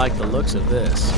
like the looks of this.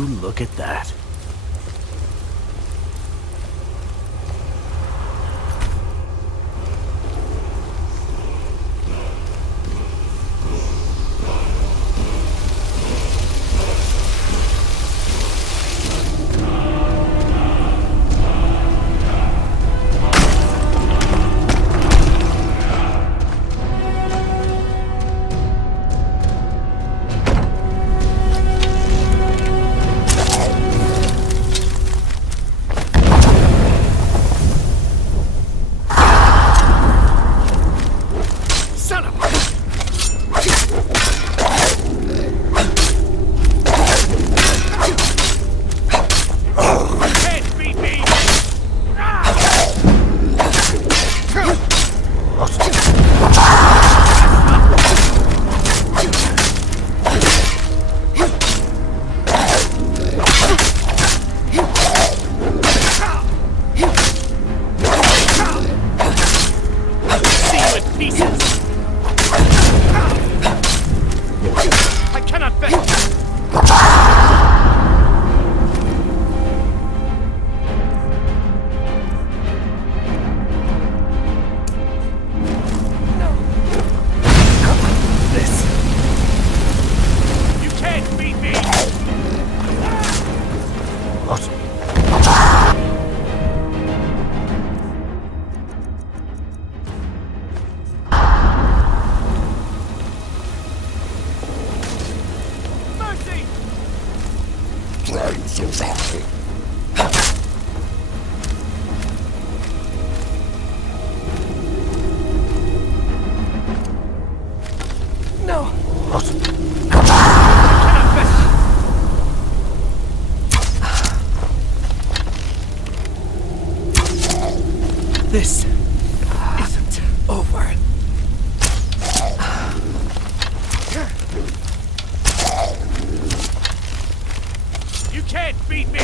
you look at that? This isn't over. You can't beat me!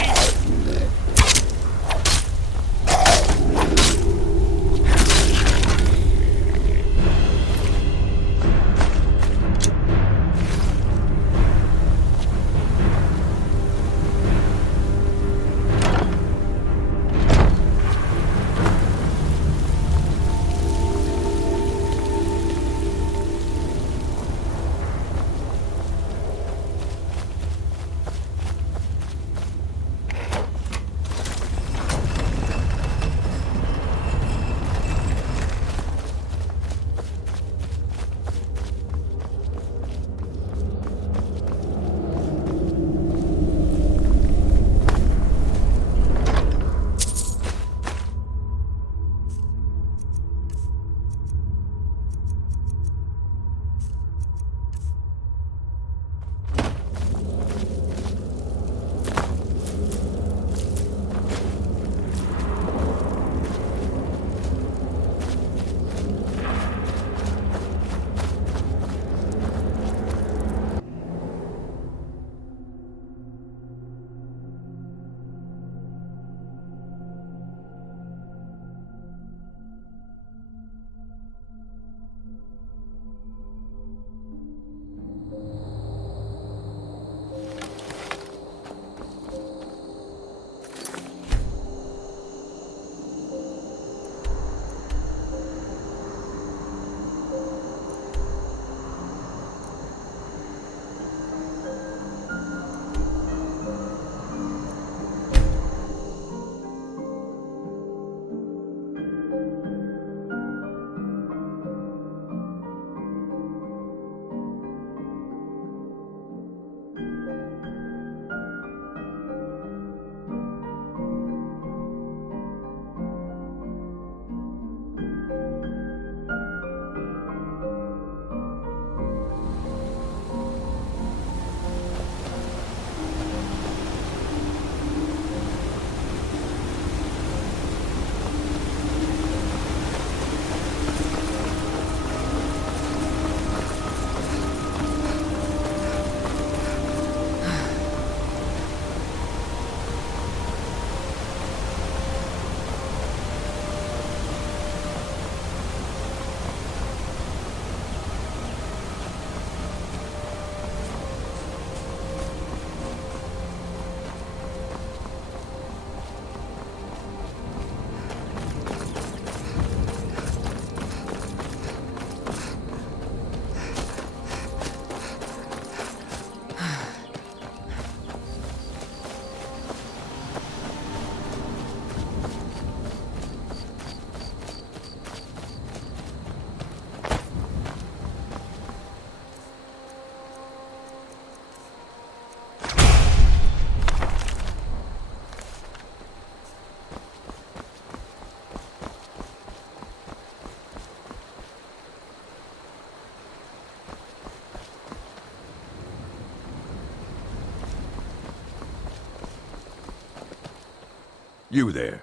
You there.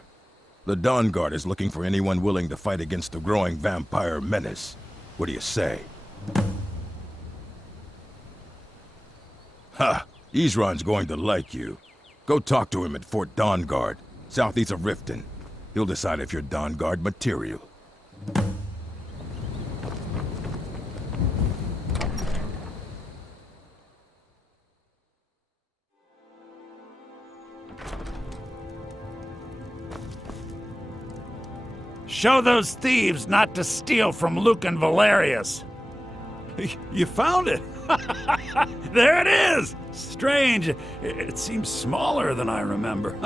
The Dawn Guard is looking for anyone willing to fight against the growing vampire menace. What do you say? Ha! Isran's going to like you. Go talk to him at Fort Dawn Guard, southeast of Riften. He'll decide if you're Dawn Guard material. Show those thieves not to steal from Luke and Valerius. You found it! There it is! Strange. It seems smaller than I remember.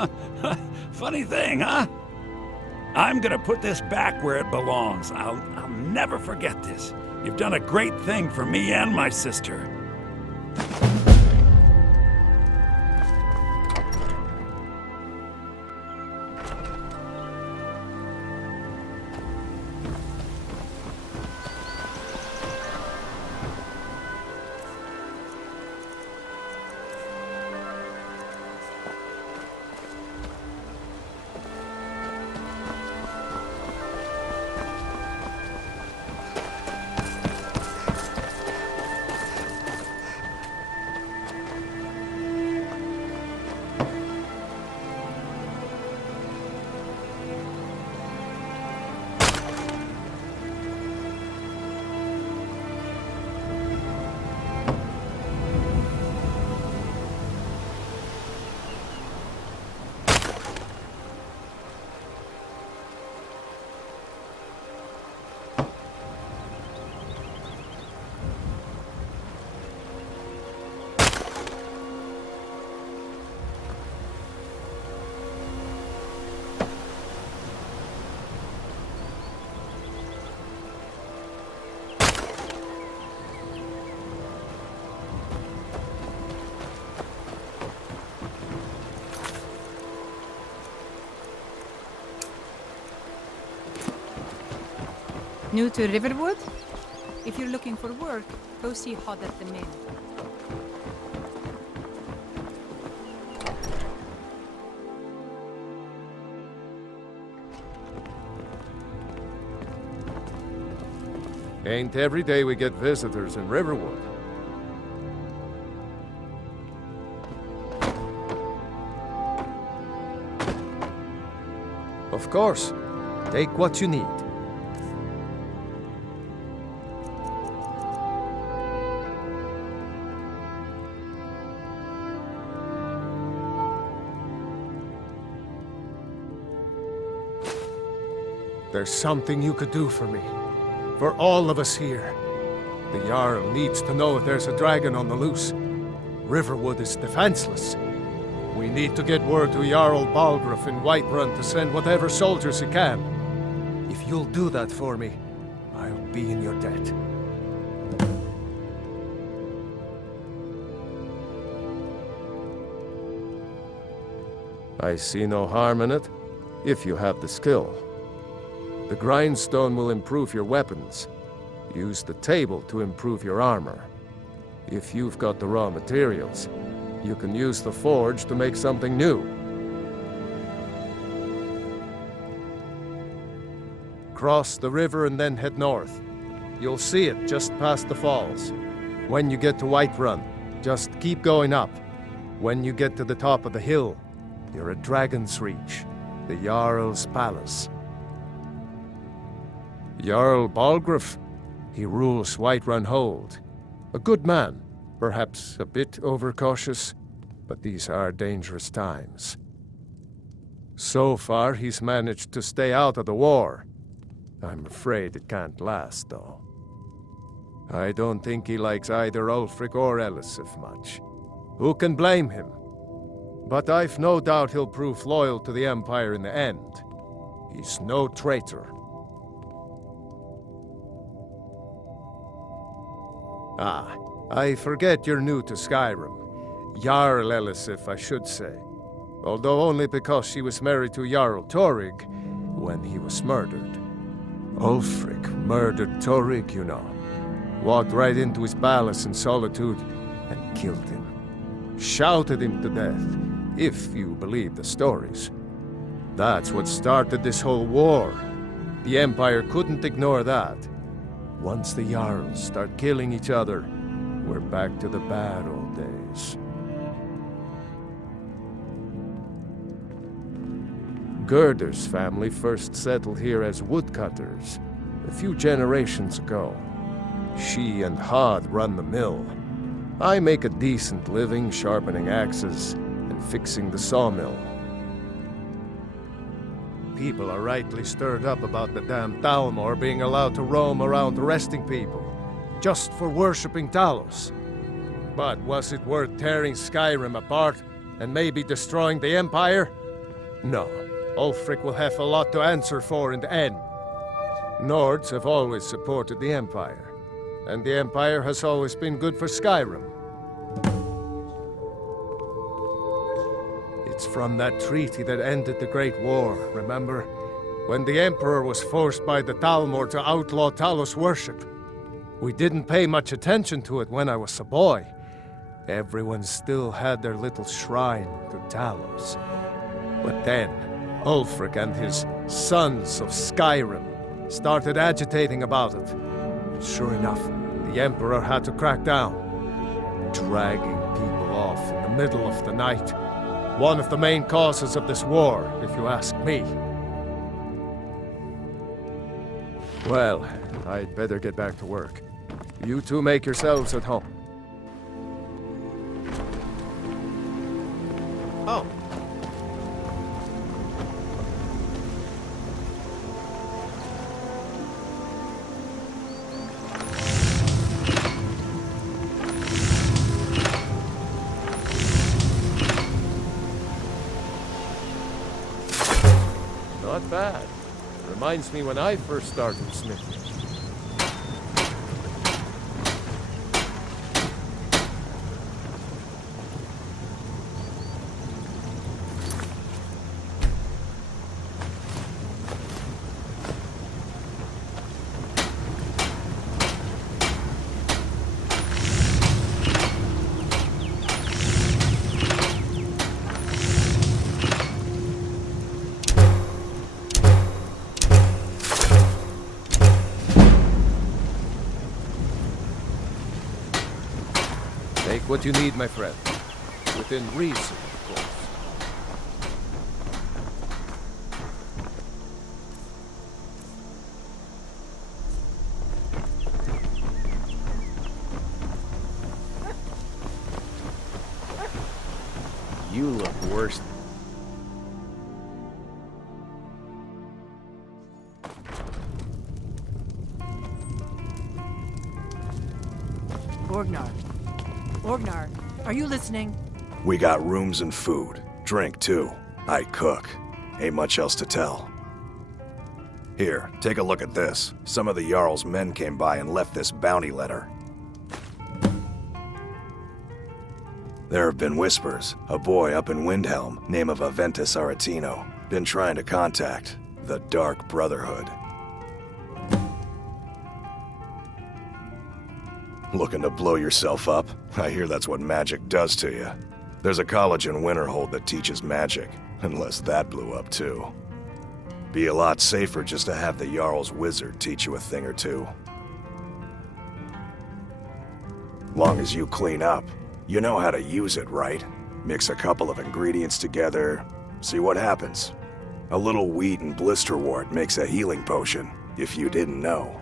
Funny thing, huh? I'm gonna put this back where it belongs. I'll never forget this. You've done a great thing for me and my sister. New to Riverwood? If you're looking for work, go see Hod at the mill. Ain't every day we get visitors in Riverwood. Of course. Take what you need. There's something you could do for me. For all of us here. The Jarl needs to know if there's a dragon on the loose. Riverwood is defenseless. We need to get word to Jarl Balgruuf in Whiterun to send whatever soldiers he can. If you'll do that for me, I'll be in your debt. I see no harm in it, if you have the skill. The grindstone will improve your weapons. Use the table to improve your armor. If you've got the raw materials, you can use the forge to make something new. Cross the river and then head north. You'll see it just past the falls. When you get to Whiterun, just keep going up. When you get to the top of the hill, you're at Dragon's Reach, the Jarl's palace. Jarl Balgruuf, he rules Whiterun Hold. A good man, perhaps a bit overcautious, but these are dangerous times. So far, he's managed to stay out of the war. I'm afraid it can't last, though. I don't think he likes either Ulfric or Elisif much. Who can blame him? But I've no doubt he'll prove loyal to the Empire in the end. He's no traitor. Ah, I forget you're new to Skyrim. Jarl Elisif, I should say. Although only because she was married to Jarl Torrig when he was murdered. Ulfric murdered Torrig, you know. Walked right into his palace in Solitude and killed him. Shouted him to death, if you believe the stories. That's what started this whole war. The Empire couldn't ignore that. Once the Jarls start killing each other, we're back to the Barrow days. Gerder's family first settled here as woodcutters a few generations ago. She and Hod run the mill. I make a decent living sharpening axes and fixing the sawmill. People are rightly stirred up about the damn Thalmor being allowed to roam around arresting people, just for worshipping Talos. But was it worth tearing Skyrim apart and maybe destroying the Empire? No. Ulfric will have a lot to answer for in the end. Nords have always supported the Empire, and the Empire has always been good for Skyrim. It's from that treaty that ended the Great War, remember? When the Emperor was forced by the Thalmor to outlaw Talos worship. We didn't pay much attention to it when I was a boy. Everyone still had their little shrine to Talos. But then, Ulfric and his Sons of Skyrim started agitating about it. And sure enough, the Emperor had to crack down, dragging people off in the middle of the night. One of the main causes of this war, if you ask me. Well, I'd better get back to work. You two make yourselves at home. Oh. Not bad. Reminds me when I first started smithing. Take what you need, my friend. Within reason, of course. You look worse. Orgnar, are you listening? We got rooms and food. Drink, too. I cook. Ain't much else to tell. Here, take a look at this. Some of the Jarl's men came by and left this bounty letter. There have been whispers. A boy up in Windhelm, name of Aventus Aretino, been trying to contact the Dark Brotherhood. Looking to blow yourself up? I hear that's what magic does to you. There's a college in Winterhold that teaches magic, unless that blew up too. Be a lot safer just to have the Jarl's wizard teach you a thing or two. Long as you clean up, you know how to use it, right? Mix a couple of ingredients together, see what happens. A little wheat and blisterwort makes a healing potion, if you didn't know.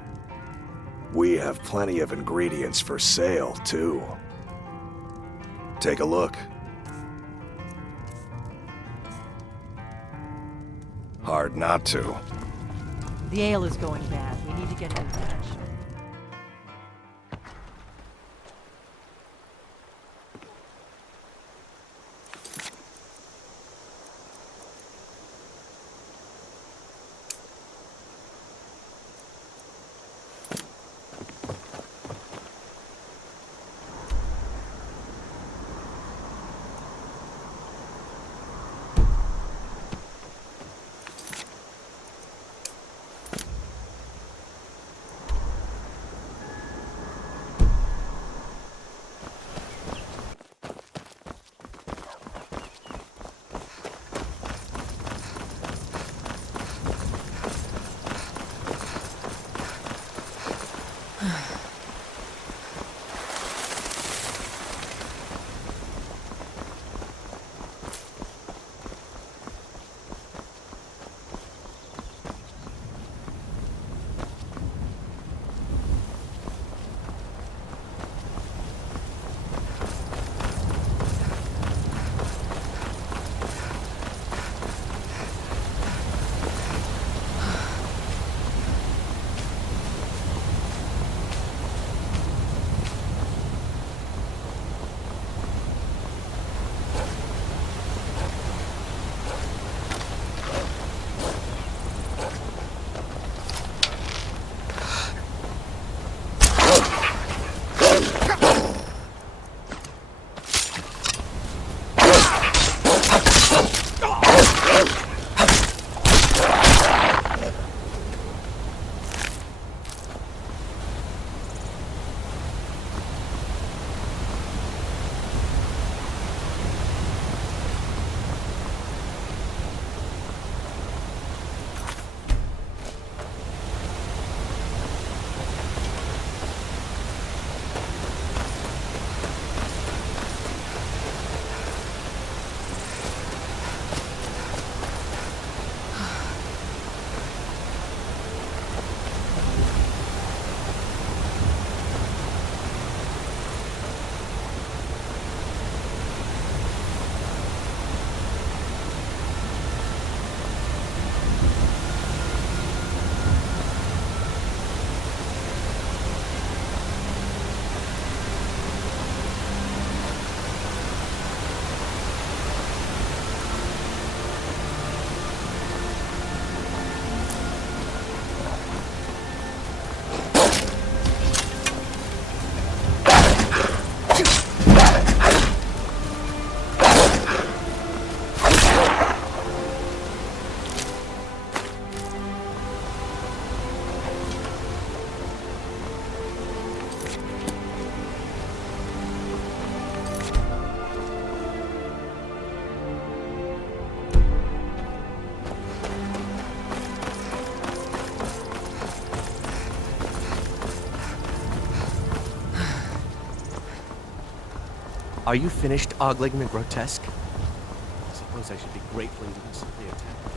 We have plenty of ingredients for sale, too. Take a look. Hard not to. The ale is going bad. We need to get new batch. Are you finished ogling the grotesque? I suppose I should be grateful you didn't simply attack me.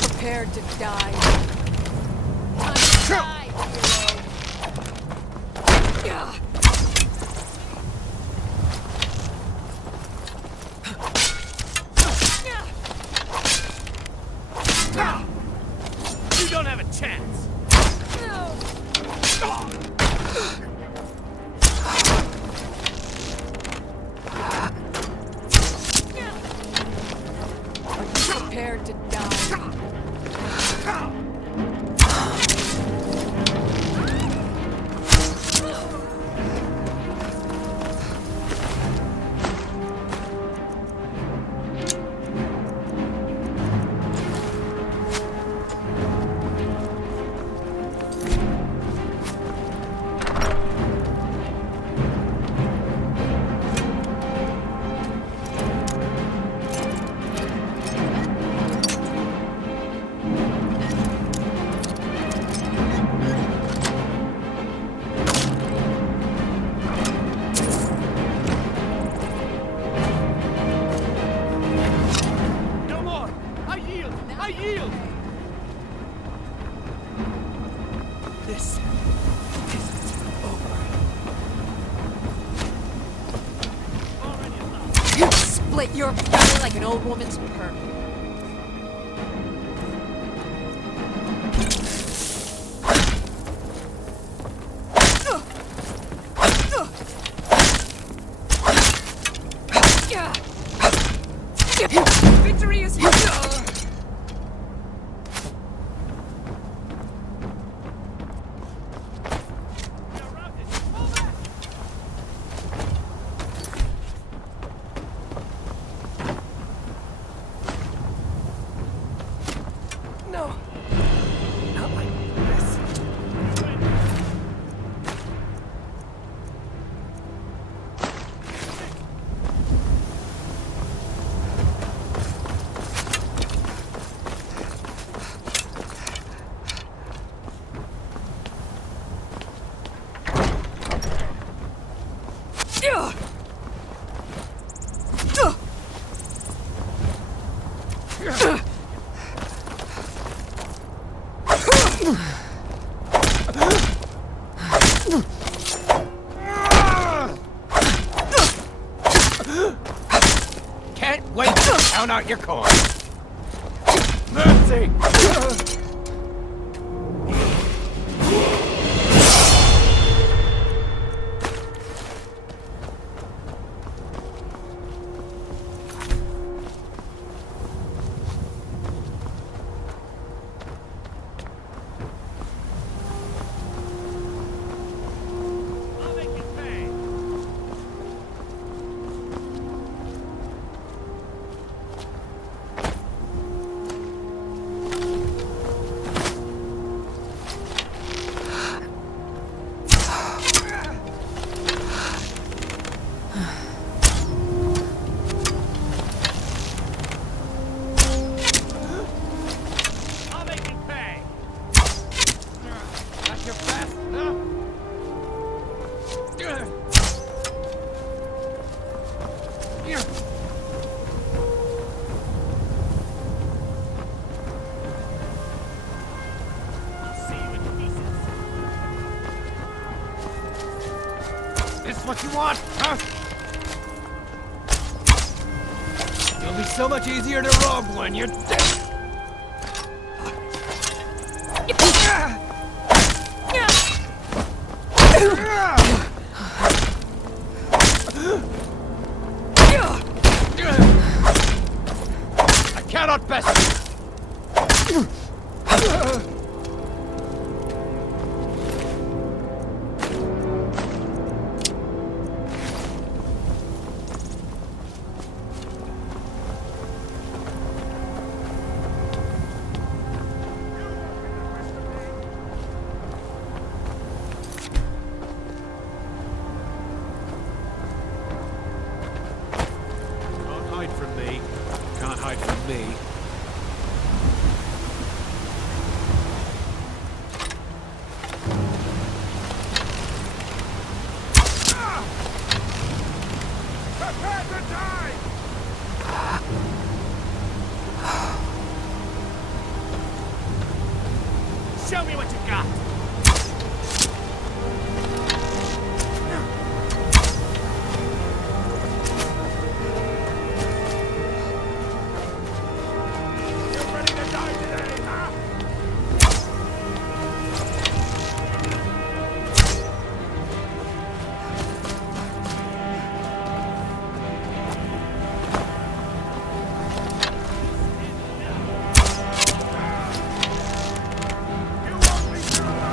Prepared to die. Time to die, hero. You don't have a chance. Prepared to die. Split your belly like an old woman's perm. Wait, count out your coin. Mercy! What you want, huh? It'll be so much easier to rob when you're dead. I cannot best. Show me what you got! You're ready to die today, huh? You won't be through.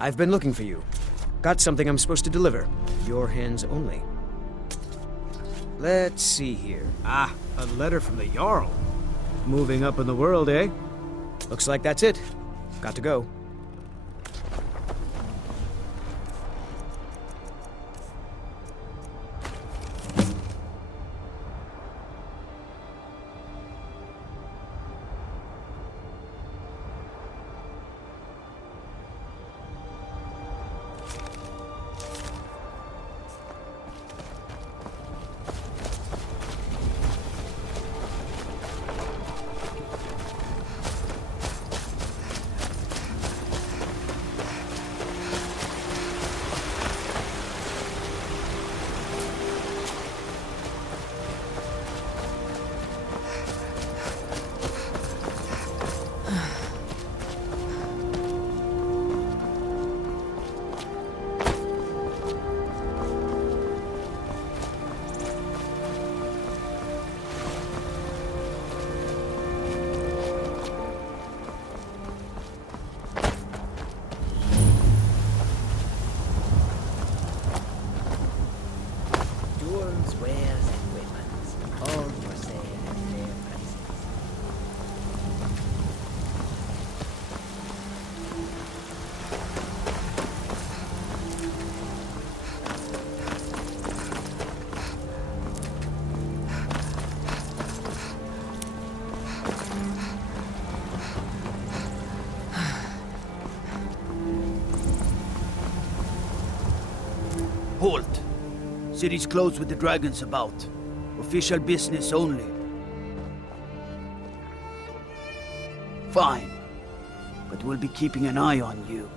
I've been looking for you. Got something I'm supposed to deliver. Your hands only. Let's see here. Ah, a letter from the Jarl. Moving up in the world, eh? Looks like that's it. Got to go. Halt! City's closed with the dragons about. Official business only. Fine. But we'll be keeping an eye on you.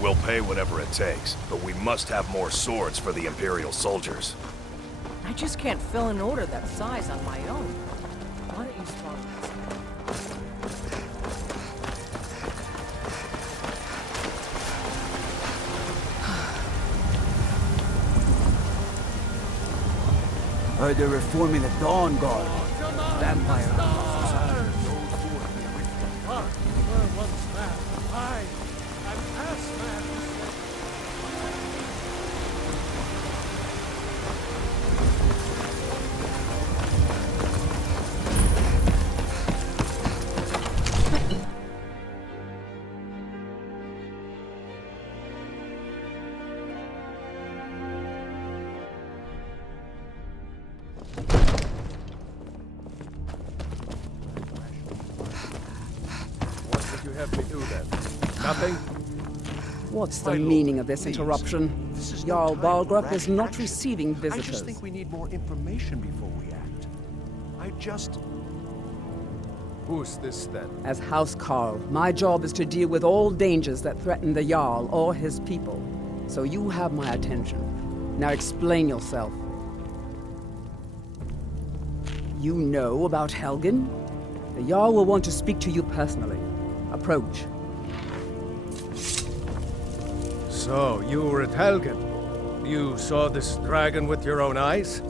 We'll pay whatever it takes, but we must have more swords for the Imperial soldiers. I just can't fill an order that size on my own. Why don't you start? Heard they're reforming the Dawn Guard. Vampire. Have me do then? Nothing? What's the meaning of this interruption? Jarl Balgrup is not receiving I visitors. just think we need more information before we act. Who's this then? As House Carl, my job is to deal with all dangers that threaten the Jarl or his people. So you have my attention. Now explain yourself. You know about Helgen? The Jarl will want to speak to you personally. Approach. So, you were at Helgen. You saw this dragon with your own eyes?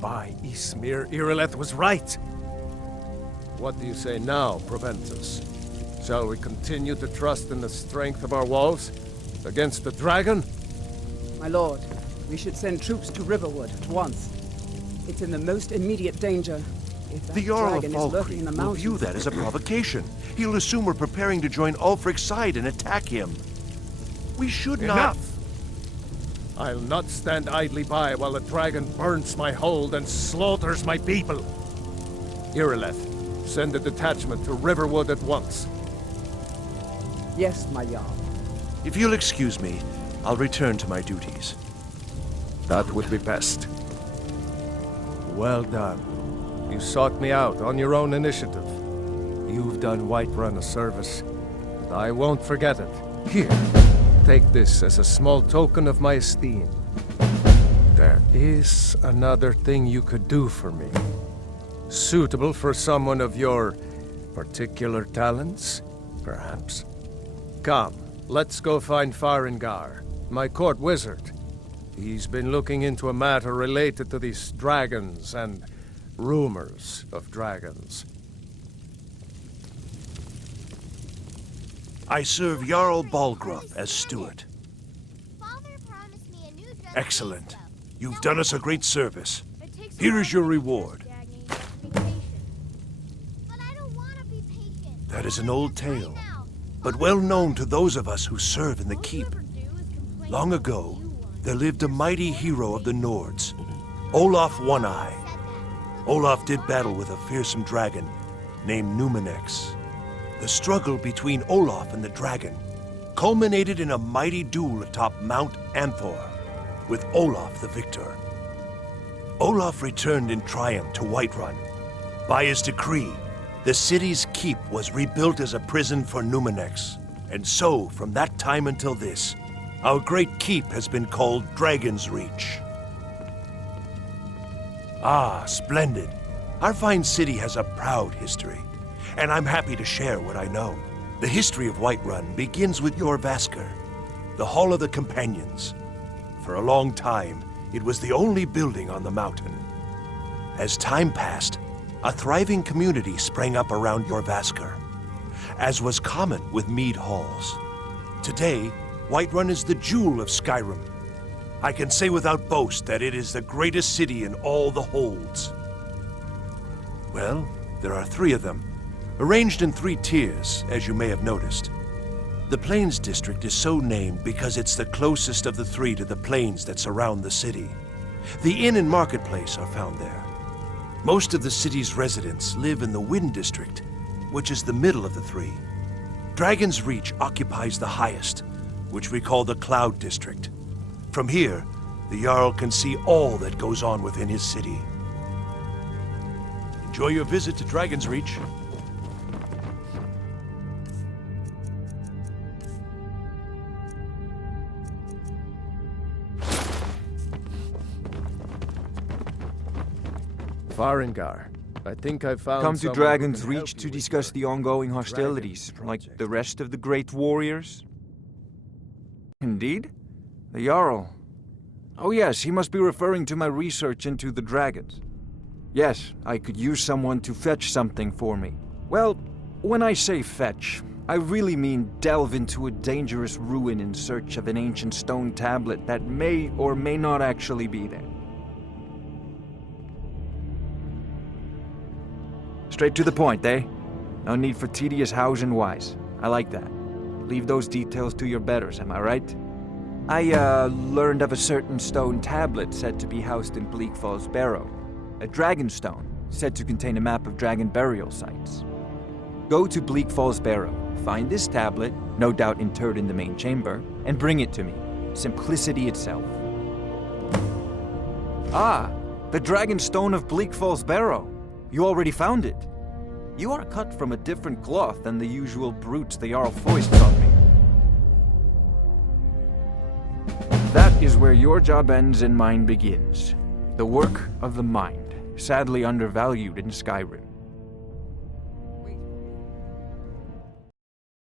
By Ysmir, Irileth was right! What do you say now, Proventus? Shall we continue to trust in the strength of our walls? Against the dragon? My lord, we should send troops to Riverwood at once. It's in the most immediate danger. If that The Jarl of dragon is lurking in the Falkreath will mountains... view that as a provocation. He'll assume we're preparing to join Ulfric's side and attack him. We should not... Enough! I'll not stand idly by while the dragon burns my hold and slaughters my people. Irileth, send a detachment to Riverwood at once. Yes, my Jarl. If you'll excuse me, I'll return to my duties. That would be best. Well done. You sought me out on your own initiative. You've done Whiterun a service, and I won't forget it. Here, take this as a small token of my esteem. There is another thing you could do for me. Suitable for someone of your particular talents, perhaps. Come, let's go find Farengar, my court wizard. He's been looking into a matter related to these dragons and rumors of dragons. I serve Jarl Balgruuf as steward. Excellent. You've done us a great service. Here is your reward. That is an old tale, but well known to those of us who serve in the keep. Long ago, there lived a mighty hero of the Nords, Olaf One-Eye. Olaf did battle with a fearsome dragon named Numenex. The struggle between Olaf and the dragon culminated in a mighty duel atop Mount Anthor, with Olaf the victor. Olaf returned in triumph to Whiterun. By his decree, the city's keep was rebuilt as a prison for Numenex. And so, from that time until this, our great keep has been called Dragon's Reach. Ah, splendid. Our fine city has a proud history, and I'm happy to share what I know. The history of Whiterun begins with Jorrvaskr, the Hall of the Companions. For a long time, it was the only building on the mountain. As time passed, a thriving community sprang up around Jorrvaskr, as was common with mead halls. Today, Whiterun is the jewel of Skyrim. I can say without boast that it is the greatest city in all the holds. Well, there are 3 of them, arranged in 3 tiers, as you may have noticed. The Plains District is so named because it's the closest of the 3 to the plains that surround the city. The inn and marketplace are found there. Most of the city's residents live in the Wind District, which is the middle of the 3. Dragon's Reach occupies the highest, which we call the Cloud District. From here, the Jarl can see all that goes on within his city. Enjoy your visit to Dragon's Reach. Farengar, I think I found Come to someone Dragon's who can Reach help to you with discuss your the ongoing Dragon hostilities, like project. the rest of the great warriors? Indeed? The Jarl? Oh yes, he must be referring to my research into the dragons. Yes, I could use someone to fetch something for me. Well, when I say fetch, I really mean delve into a dangerous ruin in search of an ancient stone tablet that may or may not actually be there. Straight to the point, eh? No need for tedious hows and whys. I like that. Leave those details to your betters, am I right? I, learned of a certain stone tablet said to be housed in Bleak Falls Barrow. A dragon stone, said to contain a map of dragon burial sites. Go to Bleak Falls Barrow, find this tablet, no doubt interred in the main chamber, and bring it to me. Simplicity itself. Ah, the dragon stone of Bleak Falls Barrow. You already found it. You are cut from a different cloth than the usual brutes the Jarl foists on me. That is where your job ends and mine begins. The work of the mind, sadly undervalued in Skyrim.